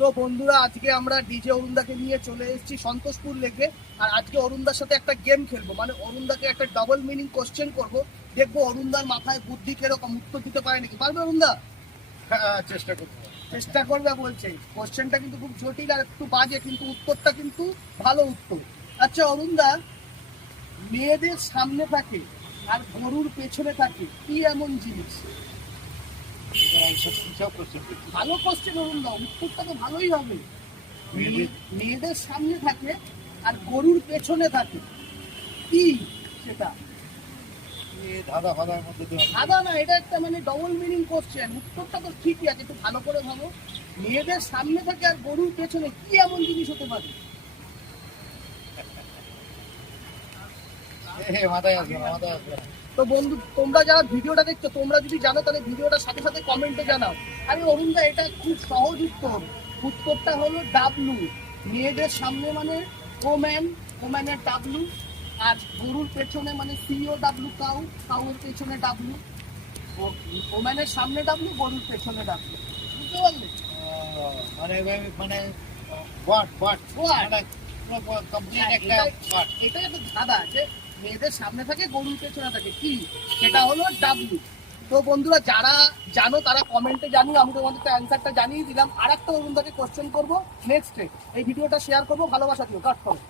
তো বন্ধুরা, আজকে আমরা ডিজে অরুণদাকে নিয়ে চলে এসেছি সন্তোষপুর লেকে। আর আজকে অরুণদার সাথে একটা গেম খেলবো, মানে অরুণদাকে একটা ডাবল মিনিং কোশ্চেন করব। দেখবো অরুণদার মাথায় বুদ্ধি কিরকম, উত্তর দিতে পারে নাকি। পারবে অরুণদা? হ্যাঁ, চেষ্টা করবো। চেষ্টা করবে বলছে। কোশ্চেনটা কিন্তু খুব জটিল আর একটু বাজে, কিন্তু উত্তরটা কিন্তু ভালো উত্তর। আচ্ছা অরুণদা, মেয়েদের সামনে থাকে আর গরুর পেছনে থাকে, কি এমন জিনিস? ভালো কোশ্চেন অরুণদা, উত্তরটা তো ভালোই হবে। মেয়েদের সামনে থাকে আর গরুর পেছনে থাকে, কি সেটা? ধাঁধা না, এটা একটা মানে ডবল মিনিং কোশ্চেন। উত্তরটা তো ঠিকই আছে, একটু ভালো করে ভাবো। মেয়েদের সামনে থাকে আর গরুর পেছনে, কি এমন জিনিস হতে পারে? তো বন্ধু, তোমরা যারা ভিডিওটা দেখছো, তোমরা যদি জানো তাহলে ভিডিওটার সাথে সাথে কমেন্টে জানাও। আরে অরুণদা, এটা খুব সহজ উত্তর। উত্তরটা হলো ডাবলু। মেয়েদের সামনে মানে ওম্যান, ওম্যানের ডাবলু। আর গরুর পেছনে মানে সিও ডাবলু, কাউ, কাউয়ের পেছনে ডাবলু। ওম্যানের সামনে ডাবলু, গরুর পেছনে ডাবলু। বুঝতে পারলে? মানে এটা একটা ধাঁধা যে মেয়েদের সামনে থাকে গরুর পেছনে থাকে, কি সেটা হলো ডাবলু। তো বন্ধুরা, যারা জানো তারা কমেন্টে জানিয়ে, আমি তোমাদেরকে অ্যান্সারটা জানিয়ে দিলাম। আর একটা অরুণদাকে কোশ্চেন করবো নেক্সটে। এই ভিডিওটা শেয়ার করবো, ভালোবাসা দিও, কাট করো।